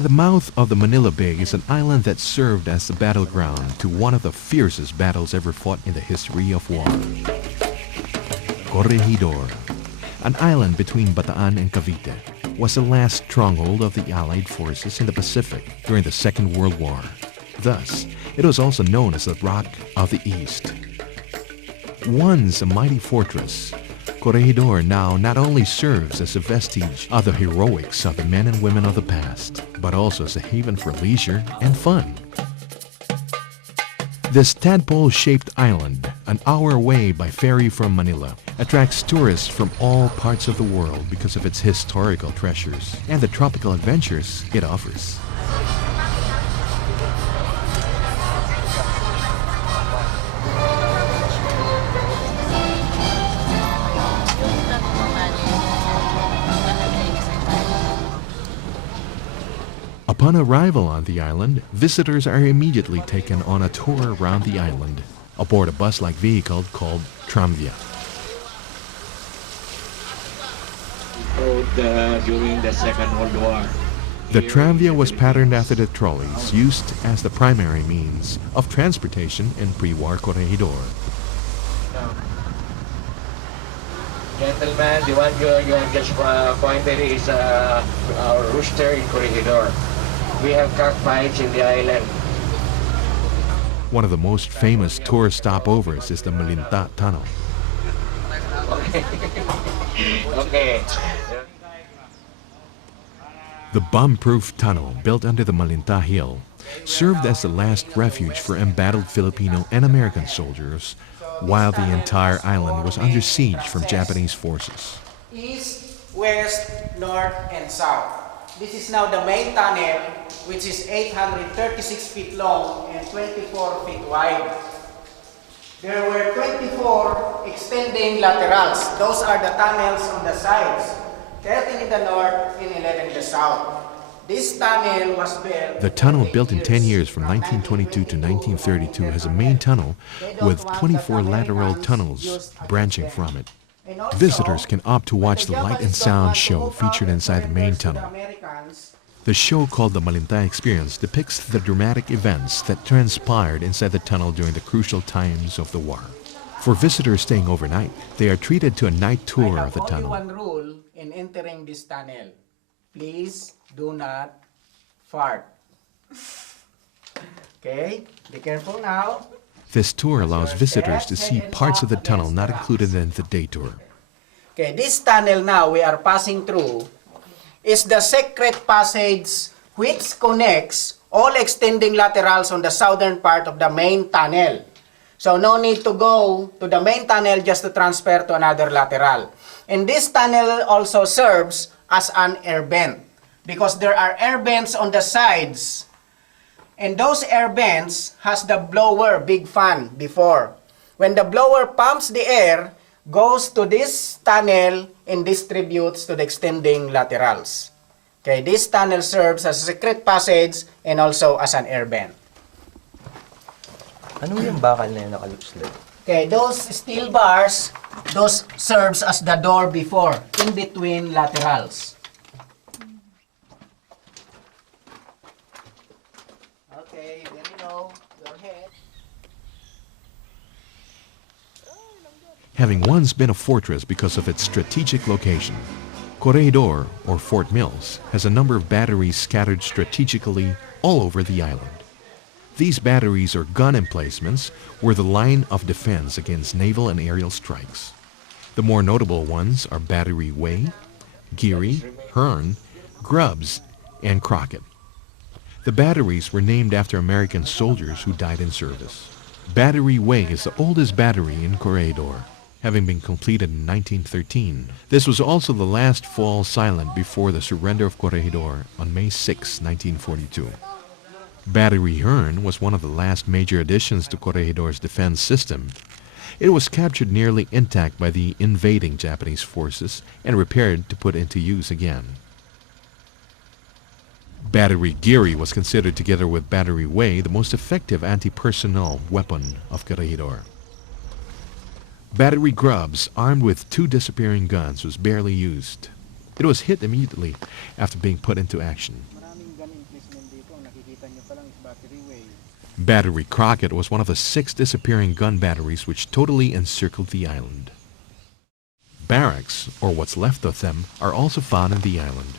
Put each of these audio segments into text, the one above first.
At the mouth of the Manila Bay is an island that served as the battleground to one of the fiercest battles ever fought in the history of war. Corregidor, an island between Bataan and Cavite, was the last stronghold of the Allied forces in the Pacific during the Second World War. Thus, it was also known as the Rock of the East. Once a mighty fortress, Corregidor now not only serves as a vestige of the heroics of the men and women of the past, but also as a haven for leisure and fun. This tadpole-shaped island, an hour away by ferry from Manila, attracts tourists from all parts of the world because of its historical treasures and the tropical adventures it offers. Upon arrival on the island, visitors are immediately taken on a tour around the island aboard a bus-like vehicle called tramvia. During the Second World War. The tramvia was patterned after the trolleys used as the primary means of transportation in pre-war Corregidor. Gentlemen, the one you have just pointed is our rooster in Corregidor. We have cockfights in the island. One of the most famous tourist stopovers is the Melinda Tunnel. Okay. Okay. The bomb-proof tunnel built under the Melinda Hill served as the last refuge for embattled Filipino and American soldiers while the entire island was under siege from Japanese forces. East, west, north, and south. This is now the main tunnel, which is 836 feet long and 24 feet wide. There were 24 extending laterals. Those are the tunnels on the sides. 13 in the north and 11 in the south. This tunnel was built... The tunnel, built in 10 years from 1922 to 1932, has a main tunnel with 24 lateral tunnels branching from it. Visitors can opt to watch the light and sound show featured inside the main tunnel. The show, called the Melinda Experience, depicts the dramatic events that transpired inside the tunnel during the crucial times of the war. For visitors staying overnight, they are treated to a night tour of the tunnel. Only one rule in entering this tunnel: please do not fart. Okay, be careful now. This tour allows visitors to see parts of the tunnel not included in the day tour. Okay, this tunnel now we are passing through is the secret passage which connects all extending laterals on the southern part of the main tunnel. So no need to go to the main tunnel just to transfer to another lateral. And this tunnel also serves as an air vent because there are air vents on the sides. And those air vents has the blower, big fan before. When the blower pumps the air, goes to this tunnel and distributes to the extending laterals. Okay, this tunnel serves as a secret passage and also as an air vent. Ano yung bakal na yung nakaluslot? Okay, those steel bars, those serves as the door before, in between laterals. Okay, there you go, your head. Having once been a fortress because of its strategic location, Corregidor, or Fort Mills, has a number of batteries scattered strategically all over the island. These batteries, or gun emplacements, were the line of defense against naval and aerial strikes. The more notable ones are Battery Way, Geary, Hearn, Grubbs, and Crockett. The batteries were named after American soldiers who died in service. Battery Way is the oldest battery in Corregidor, having been completed in 1913. This was also the last fall silent before the surrender of Corregidor on May 6, 1942. Battery Hearn was one of the last major additions to Corregidor's defense system. It was captured nearly intact by the invading Japanese forces and repaired to put into use again. Battery Geary was considered, together with Battery Way, the most effective anti-personnel weapon of Corregidor. Battery Grubbs, armed with 2 disappearing guns, was barely used. It was hit immediately after being put into action. Battery Crockett was one of the 6 disappearing gun batteries which totally encircled the island. Barracks, or what's left of them, are also found in the island.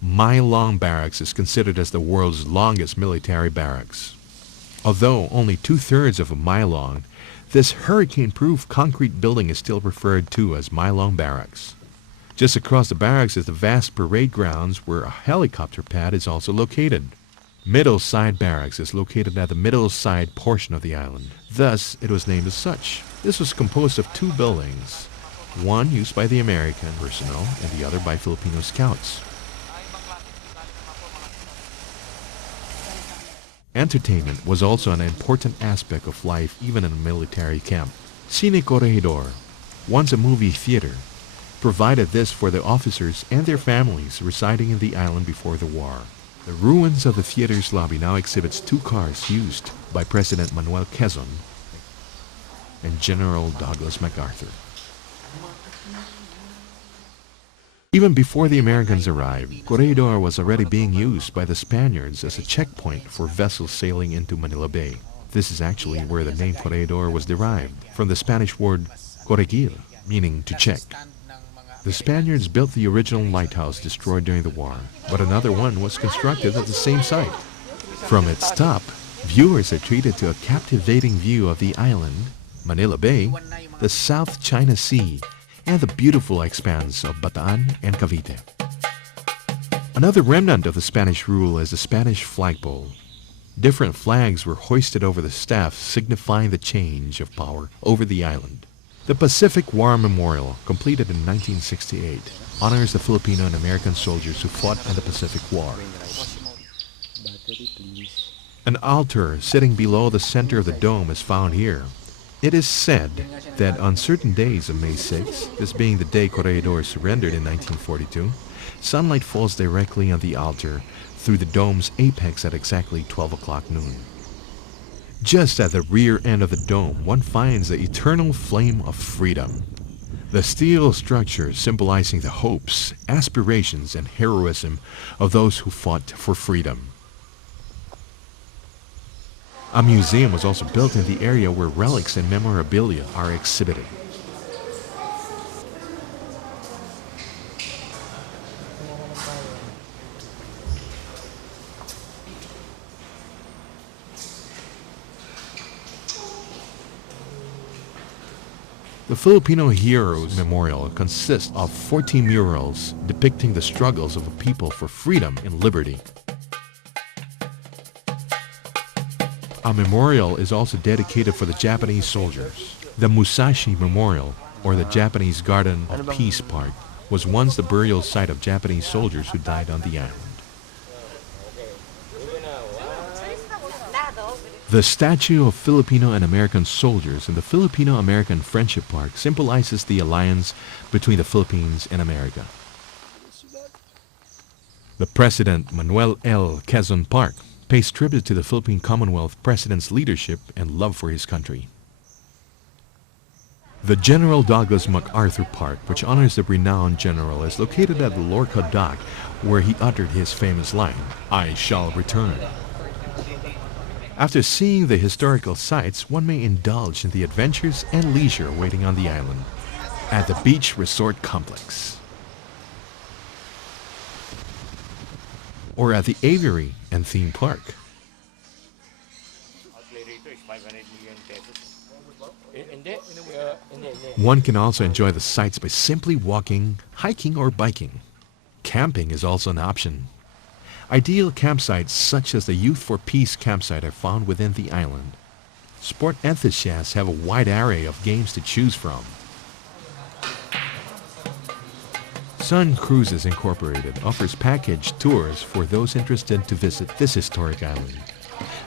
Mile-long Barracks is considered as the world's longest military barracks. Although only 2/3 of a mile long, this hurricane-proof concrete building is still referred to as Mile-long Barracks. Just across the barracks is the vast parade grounds where a helicopter pad is also located. Middleside Barracks is located at the Middleside portion of the island. Thus, it was named as such. This was composed of 2 buildings, one used by the American personnel and the other by Filipino scouts. Entertainment was also an important aspect of life even in a military camp. Cine Corregidor, once a movie theater, provided this for the officers and their families residing in the island before the war. The ruins of the theater's lobby now exhibits 2 cars used by President Manuel Quezon and General Douglas MacArthur. Even before the Americans arrived, Corregidor was already being used by the Spaniards as a checkpoint for vessels sailing into Manila Bay. This is actually where the name Corregidor was derived, from the Spanish word corregir, meaning to check. The Spaniards built the original lighthouse destroyed during the war, but another one was constructed at the same site. From its top, viewers are treated to a captivating view of the island, Manila Bay, the South China Sea, and the beautiful expanse of Bataan and Cavite. Another remnant of the Spanish rule is the Spanish flagpole. Different flags were hoisted over the staff, signifying the change of power over the island. The Pacific War Memorial, completed in 1968, honors the Filipino and American soldiers who fought in the Pacific War. An altar sitting below the center of the dome is found here. It is said that on certain days of May 6, this being the day Corregidor surrendered in 1942, sunlight falls directly on the altar through the dome's apex at exactly 12 o'clock noon. Just at the rear end of the dome, one finds the eternal flame of freedom. The steel structure symbolizing the hopes, aspirations, and heroism of those who fought for freedom. A museum was also built in the area where relics and memorabilia are exhibited. The Filipino Heroes Memorial consists of 14 murals depicting the struggles of a people for freedom and liberty. A memorial is also dedicated for the Japanese soldiers. The Musashi Memorial, or the Japanese Garden of Peace Park, was once the burial site of Japanese soldiers who died on the island. The statue of Filipino and American soldiers in the Filipino-American Friendship Park symbolizes the alliance between the Philippines and America. The President Manuel L. Quezon Park pays tribute to the Philippine Commonwealth President's leadership and love for his country. The General Douglas MacArthur Park, which honors the renowned general, is located at the Lorca Dock, where he uttered his famous line, "I shall return." After seeing the historical sites, one may indulge in the adventures and leisure waiting on the island at the Beach Resort Complex, or at the Aviary and Theme Park. One can also enjoy the sights by simply walking, hiking, or biking. Camping is also an option. Ideal campsites such as the Youth for Peace campsite are found within the island. Sport enthusiasts have a wide array of games to choose from. Sun Cruises Incorporated offers package tours for those interested to visit this historic island.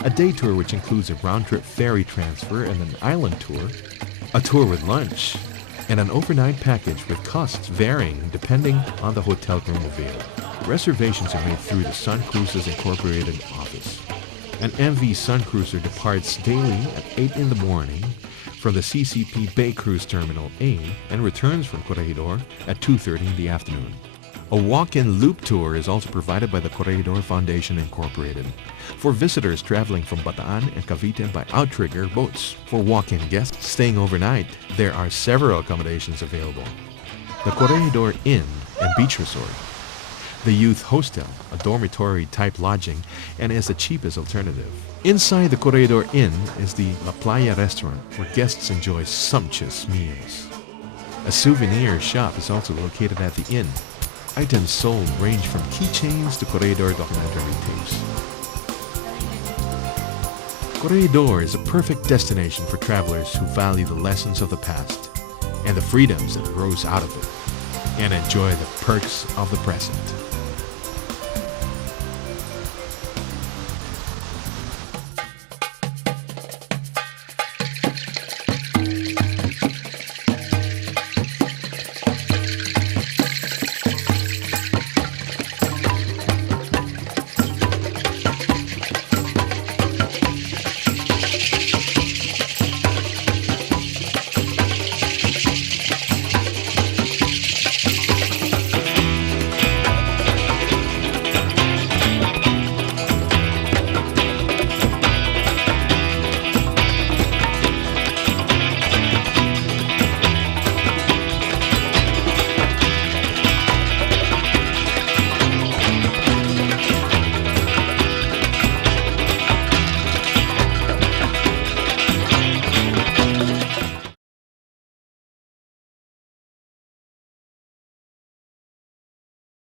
A day tour which includes a round-trip ferry transfer and an island tour, a tour with lunch, and an overnight package with costs varying depending on the hotel room available. Reservations are made through the Sun Cruises Incorporated office. An MV Sun Cruiser departs daily at 8 in the morning from the CCP Bay Cruise Terminal A and returns from Corregidor at 2:30 in the afternoon. A walk-in loop tour is also provided by the Corregidor Foundation Incorporated for visitors traveling from Bataan and Cavite by outrigger boats. For walk-in guests staying overnight, there are several accommodations available. The Corregidor Inn and Beach Resort, the Youth Hostel, a dormitory-type lodging, and is the cheapest alternative. Inside the Corregidor Inn is the La Playa restaurant, where guests enjoy sumptuous meals. A souvenir shop is also located at the inn. Items sold range from keychains to Corregidor documentary tapes. Corregidor is a perfect destination for travelers who value the lessons of the past and the freedoms that rose out of it, and enjoy the perks of the present.